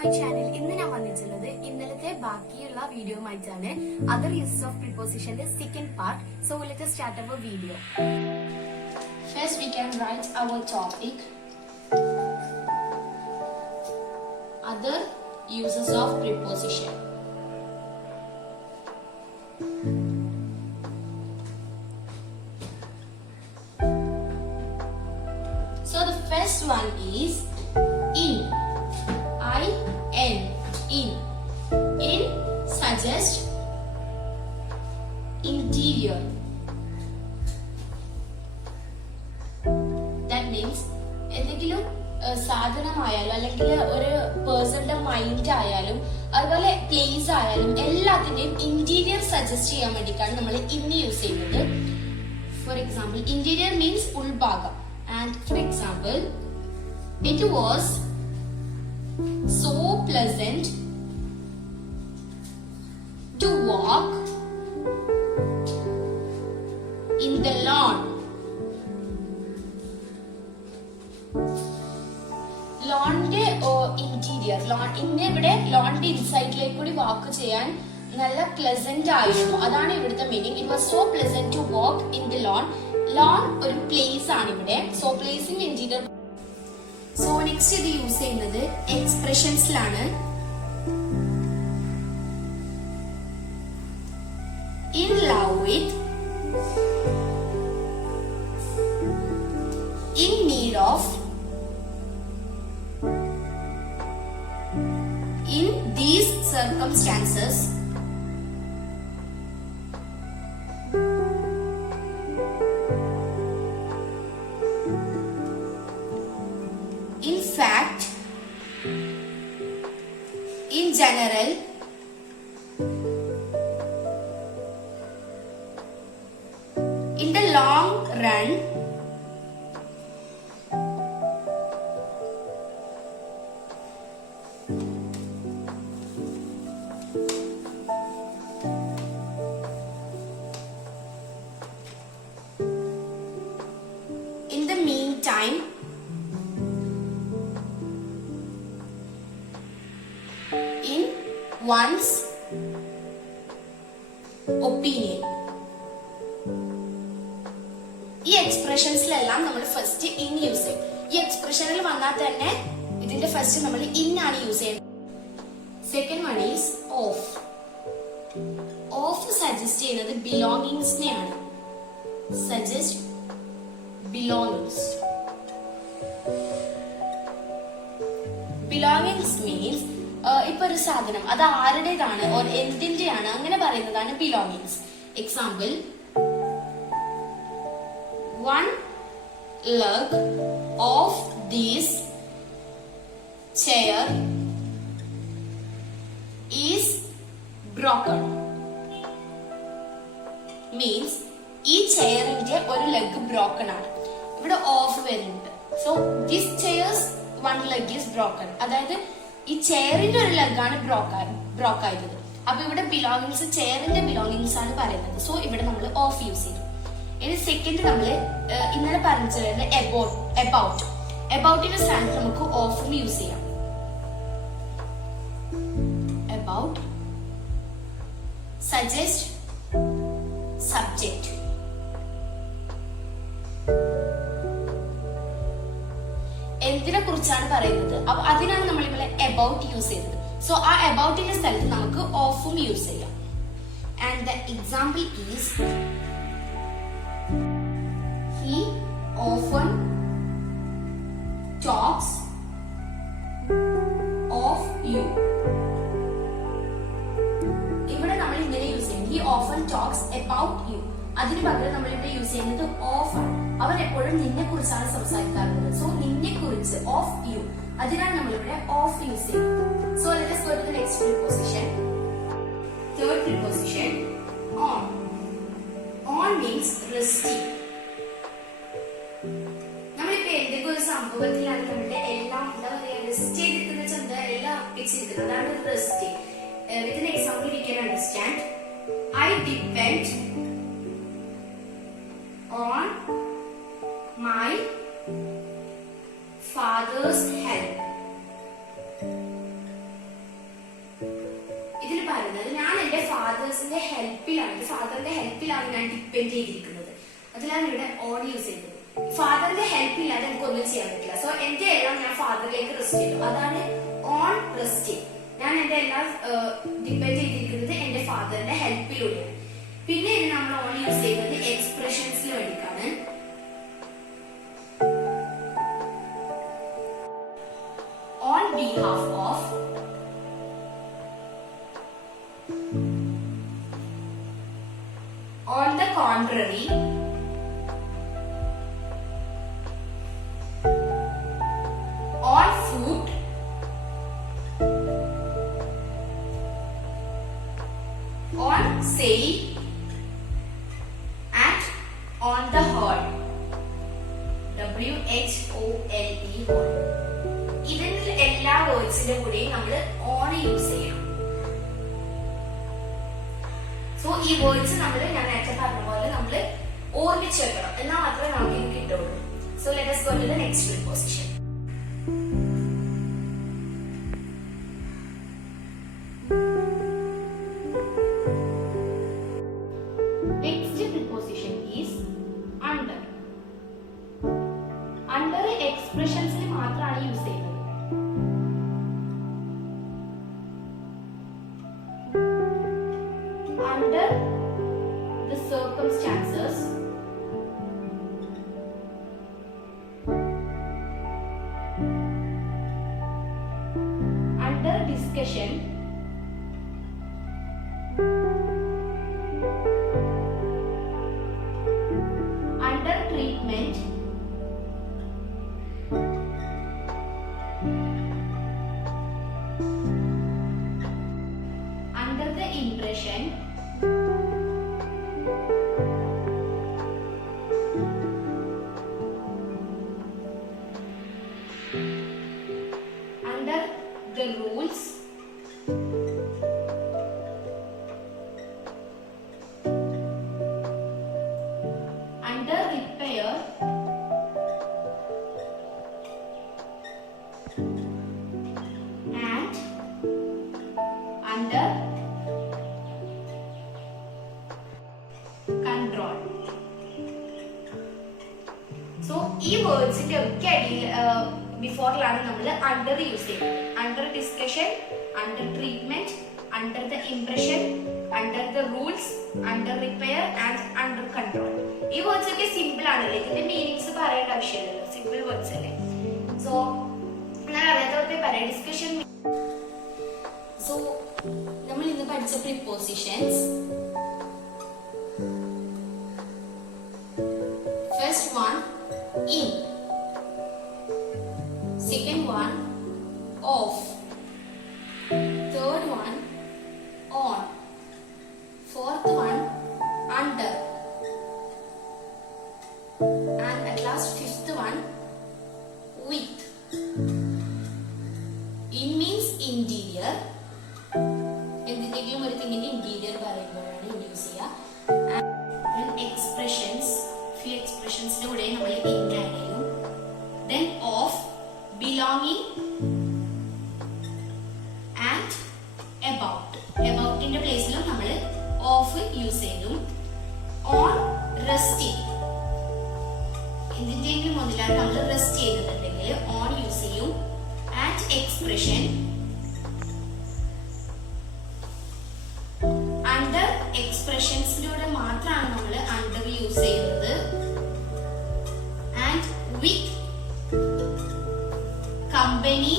my channel. ഇന്ന് ഞാൻ വന്നിട്ടുള്ളത് ഇന്നലത്തെ ബാക്കിയുള്ള വീഡിയോയുമായിട്ടാണ്. Other uses of preposition second part. So let us start our video. First we can write our topic. Other uses of preposition. So the first one is in. I-N. In. In suggests interior. That means എന്തെങ്കിലും സാധനമായാലും അല്ലെങ്കിൽ ഒരു പേഴ്സന്റെ mind ആയാലും അതുപോലെ place ആയാലും എല്ലാത്തിന്റെയും interior suggest ചെയ്യാൻ വേണ്ടിയിട്ടാണ് നമ്മൾ ഇന്ന് യൂസ് ചെയ്യുന്നത്. ഫോർ എക്സാമ്പിൾ ഇന്റീരിയർ മീൻസ് ഉൾഭാഗം. And for example it was so pleasant to walk in the lawn. ലോണിന്റെ ഇന്റീരിയർ ഇവിടെ ലോണിന്റെ ഇൻസൈഡിലേക്ക് കൂടി വാക്ക് ചെയ്യാൻ നല്ല പ്ലസന്റ് ആയിരുന്നു. അതാണ് ഇവിടുത്തെ meaning. It was so pleasant to walk in the lawn. Lawn ഒരു പ്ലേസ് ആണ് ഇവിടെ. സോ പ്ലേസിന്റെ ഇന്റീരിയർ. സോ നെക്സ്റ്റ് ഇത് യൂസ് ചെയ്യുന്നത് എക്സ്പ്രഷൻസിലാണ്. In love with, in need of, in these circumstances, in fact, in general, in the long run, in the meantime, in one's opinion. ഈ എക്സ്പ്രഷൻസിലെല്ലാം നമ്മൾ first in use ചെയ്യും. ഈ എക്സ്പ്രഷനിൽ വന്നാൽ തന്നെ ഇതിന്റെ ഫസ്റ്റ് നമ്മൾ ഇൻ ആണ് യൂസ് ചെയ്യുന്നത്. Second one is of. Of suggest ചെയ്യുന്നത് ബിലോങ്ങിങ്സിനെയാണ്. Suggest belongings. ബിലോങ്ങിങ്സ് മീൻസ് ഇപ്പൊ ഒരു സാധനം അത് ആരുടേതാണ് ഓർ എന്തിന്റെയാണ് അങ്ങനെ പറയുന്നതാണ് belongings. Example, one leg of this chair is broken. Means ഈ ചെയറിന്റെ ഒരു ലെഗ് ബ്രോക്കൺ ആണ്. ഇവിടെ ഓഫ് വരുന്നുണ്ട്. So this chairs one leg is broken. അതായത് ഈ ചെയറിന്റെ ഒരു ലെഗാണ് ബ്രോക്ക് ആയത്. അപ്പൊ ഇവിടെ ബിലോങ്ങിങ്സ് ചെയറിന്റെ ബിലോങ്ങിങ്സ് ആണ് പറയുന്നത്. സോ ഇവിടെ നമ്മൾ ഓഫ് യൂസ് ചെയ്തു. ഇനി സെക്കൻഡ് നമ്മള് ഇന്നലെ പറഞ്ഞിട്ടുള്ള എബൌട്ട്. എബൌട്ടിന്റെ സ്ഥാനത്ത് നമുക്ക് ഓഫും യൂസ് ചെയ്യാം. About suggest subject. എന്തിനെ കുറിച്ചാണ് പറയുന്നത് അപ്പൊ അതിനാണ് നമ്മൾ ഇവിടെ എബൌട്ട് യൂസ് ചെയ്തത്. സോ ആ എബൌട്ടിന്റെ സ്ഥലത്ത് നമുക്ക് ഓഫും യൂസ് ചെയ്യാം. And the example is he often talks of you. ഇവിടെ നമ്മൾ ഇങ്ങനെ യൂസ് ചെയ്യും. he often talks about you. അതിന് പകരം നമ്മൾ ഇവിടെ യൂസ് ചെയ്യുന്നത് ഓഫ് ആണ്. അവൻ എപ്പോഴും നിന്നെ കുറിച്ചാണ് സംസാരിക്കാറുള്ളത്. സോ നിന്നെ കുറിച്ച് ഓഫ് യു. അതിനാണ് നമ്മൾ ഇവിടെ ഓഫ് യൂസ് ചെയ്യുന്നത്. So let us go to the next preposition. Third preposition, on. On means resting. നമ്മളിപ്പോ എന്തൊക്കെ ഒരു സംഭവത്തിലാണ് നമ്മളുടെ എല്ലാം എന്താ പറയാ റെസ്റ്റ് ചെയ്തിരിക്കുന്ന ചന്ത എല്ലാം അർപ്പിച്ചിരിക്കുന്നത്. അതാണ് rest. With an example we can understand. I depend on my father's help. ഫാദറിന്റെ ഹെൽപ്പിലാണ് ഞാൻ ഡിപ്പെൻഡ് ചെയ്തിരിക്കുന്നത്. അതിലാണ് ഇവിടെ ഓൺ യൂസ് ചെയ്തത്. ഫാദറിന്റെ ഹെൽപ്പ് ഇല്ലാതെ എനിക്ക് ഒന്നും ചെയ്യാൻ പറ്റില്ല. സോ എന്റെ എല്ലാം ഞാൻ ഫാദറിലേക്ക് റെസ്റ്റ് ചെയ്തു. അതാണ് ഓൺ റെസ്റ്റിംഗ്. ഞാൻ എന്റെ എല്ലാം ഡിപ്പെൻഡ് ചെയ്തിരിക്കുന്നത് എന്റെ ഫാദറിന്റെ ഹെൽപ്പിലൂടെയാണ്. പിന്നെ നമ്മൾ ഓൺ യൂസ് ചെയ്യുന്നത് എക്സ്പ്രഷൻസിന് വേണ്ടിയിട്ടാണ്. On behalf of, on the contrary, on foot, on sail, and on the whole. WHOLE whole. ഇതിൽ എല്ലാ വേർഡ്സിന്റെ കൂടെയും നമ്മൾ ഓൺ യൂസ് ചെയ്യണം. സോ ഈ വേർഡ്സ് നമ്മൾ ഞാൻ നേരത്തെ പറഞ്ഞ പോലെ നമ്മൾ ഓർമ്മിച്ച് വെക്കണം. എന്നാൽ മാത്രമേ നമുക്ക് ഇത് കിട്ടുള്ളൂ. So let us go to the next preposition. Next preposition is under. Under expressionsൽ മാത്രമാണ് യൂസ് ചെയ്യുന്നത്. Under the circumstances, under discussion, under treatment, under the impression, under the rules, under repair, and under control. So ഈ വേർഡ്സിന്റെ ഒക്കെ അടിയിൽ ബിഫോറിലാണ് നമ്മൾ under use ചെയ്യുന്നത്. Under discussion, under treatment, under the impression, under the rules, under repair and under control. ഈ words ഒക്കെ simple ആണല്ലേ, ഇതിന്റെ meanings പറയേണ്ട ആവശ്യമില്ലല്ലോ, സിമ്പിൾ വേർഡ്സ് അല്ലേ. സോ ഞാൻ അറിയാത്തവർക്ക് പറയാം. ഡിസ്കഷൻ. സോ നമ്മൾ ഇന്ന് പഠിച്ച prepositions. First one, in. Second one, off. Third one, on. Fourth one, under. And at last, fifth one, with. In means interior. എന്തിന്റെങ്കിലും ഒരു തിങ്ങിന്റെ ഇന്റീരിയർ പറയുമ്പോഴാണ് യൂസ് ചെയ്യുക. And expressions, few expressions കൂടെ നമ്മൾ in ആഡ് ചെയ്യും. Then of, belonging and about. Aboutന്റെ പ്ലേസിലും നമ്മൾ of use ചെയ്യും. On, resting. എന്തിന്റെങ്കിലും മുന്നിലാണ് നമ്മൾ റെസ്റ്റ് ചെയ്യുന്നുണ്ടെങ്കിൽ on യൂസ് ചെയ്യും. And expression, under expressionsലൂടെ മാത്രമാണ് നമ്മൾ under യൂസ് ചെയ്യുന്നത്. And with, company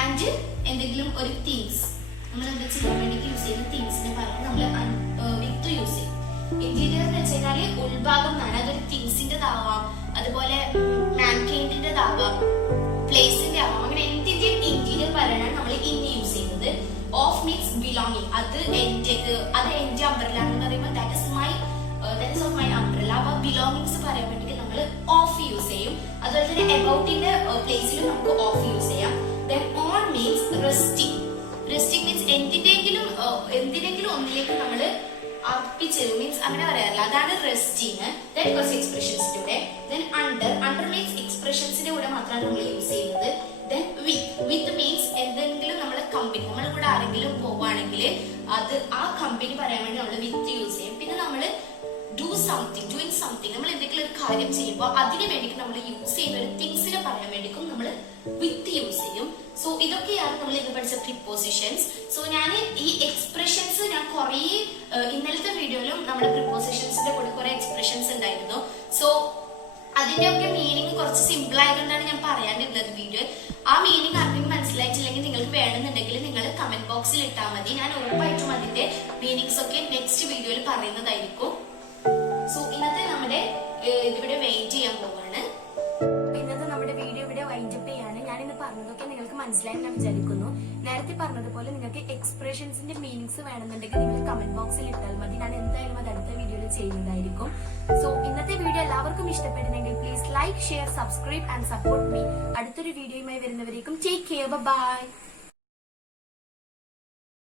and എന്തെങ്കിലും ഒരു തിങ്സ് നമ്മൾ എന്താ ചെയ്യാൻ വേണ്ടി യൂസ് ചെയ്യുന്ന തിങ്സിന് പകരം നമ്മൾ വിത്ത് യൂസ് ചെയ്യും. ഇന്റീരിയർ എന്ന് വെച്ചാൽ ഉൾഭാഗം എന്നാണ്. അതൊരു തിങ്സിന്റെതാവാം, അതുപോലെ മാൻകൈൻഡിന്റെതാവാം, പ്ലേസിന്റെ ആവാം. അങ്ങനെ എന്തിന്റെയും ഇന്റീരിയർ പറയാനാണ് നമ്മൾ ഇൻ യൂസ് ചെയ്യുന്നത്. Of means belonging. അത് എന്റെ അംബ്രല്ല എന്ന് പറയുമ്പോൾ that is of my umbrella. അപ്പൊ ബിലോങ്ങിങ്സ് പറയാൻ വേണ്ടിട്ട് നമ്മൾ ഓഫ് യൂസ് ചെയ്യും. അതുപോലെ തന്നെ അബൌട്ടിന്റെ പ്ലേസിൽ നമുക്ക് ഓഫ് യൂസ് ചെയ്യാം. Then on means resting. Resting means എന്തിനെങ്കിലും ഒന്നിലേക്ക് നമ്മൾ അർപ്പിച്ചു മീൻസ് അങ്ങനെ പറയാറില്ല, അതാണ് റെസ്റ്റിങ്. ദെൻ കുറച്ച് എക്സ്പ്രഷൻസിന്റെ കൂടെ. ദെൻ അണ്ടർ മീൻസ് എക്സ്പ്രഷൻസിന്റെ കൂടെ മാത്രമാണ് നമ്മൾ യൂസ് ചെയ്യുന്നത്. ദെൻ വിത്ത് മീൻസ് എന്തെങ്കിലും നമ്മളെ കമ്പനി, നമ്മുടെ കൂടെ ആരെങ്കിലും ആരെങ്കിലും പോവുകയാണെങ്കിൽ അത് ആ കമ്പനി പറയാൻ വേണ്ടി നമ്മൾ വിത്ത് യൂസ് ചെയ്യും. പിന്നെ നമ്മൾ ഡൂയിങ് സംതിങ്, നമ്മൾ എന്തെങ്കിലും ഒരു കാര്യം ചെയ്യുമ്പോൾ അതിന് വേണ്ടിയിട്ട് നമ്മൾ യൂസ് ചെയ്യുന്ന ഒരു തിങ്സിനെ പറയാൻ വേണ്ടിക്കും നമ്മൾ വിത്ത് യൂസ് ചെയ്യും. സോ ഇതൊക്കെയാണ് നമ്മൾ ഇന്ന് പഠിച്ച പ്രിപ്പോസിഷൻസ്. സോ ഞാൻ ഈ എക്സ്പ്രഷൻസ് ഞാൻ കുറേ ഇന്നലത്തെ വീഡിയോയിലും നമ്മുടെ പ്രിപ്പോസിഷൻസിന്റെ കൂടെ കുറെ എക്സ്പ്രഷൻസ് ഉണ്ടായിരുന്നു. സോ അതിന്റെയൊക്കെ മീനിങ് കുറച്ച് സിമ്പിൾ ആയതുകൊണ്ടാണ് ഞാൻ പറയാണ്ടിരുന്നത് വീഡിയോ. ആ മീനിങ് ആർക്കും മനസ്സിലായിട്ടില്ലെങ്കിൽ നിങ്ങൾക്ക് വേണമെന്നുണ്ടെങ്കിൽ നിങ്ങൾ കമന്റ് ബോക്സിൽ ഇട്ടാൽ മതി. ഞാൻ ഉറപ്പായിട്ടും അതിന്റെ മീനിങ്സ് ഒക്കെ നെക്സ്റ്റ് വീഡിയോയിൽ പറയുന്നതായിരിക്കും. സോ ഇന്നത്തെ നമ്മുടെ ഇതിവിടെ വെയിറ്റ് ചെയ്യാൻ പോവാണ്. ഇന്നത്തെ നമ്മുടെ വീഡിയോ ഇവിടെ വൈൻഡപ്പ് ചെയ്യാണ്. ഞാൻ ഇന്ന് പറഞ്ഞതൊക്കെ നിങ്ങൾക്ക് മനസ്സിലായി ഞാൻ വിചാരിക്കുന്നു. നേരത്തെ പറഞ്ഞതുപോലെ നിങ്ങൾക്ക് എക്സ്പ്രഷൻസിന്റെ മീനിങ്സ് വേണമെന്നുണ്ടെങ്കിൽ നിങ്ങൾ കമന്റ് ബോക്സിൽ ഇട്ടാൽ മതി. ഞാൻ എന്തായാലും അത് അടുത്ത വീഡിയോയിൽ ചെയ്യുന്നതായിരിക്കും. സോ ഇന്നത്തെ വീഡിയോ എല്ലാവർക്കും ഇഷ്ടപ്പെടുന്നെങ്കിൽ please like, share, subscribe and support me. അടുത്തൊരു വീഡിയോയുമായി വരുന്നവരേക്കും ടേക്ക് കെയർ, ബൈ.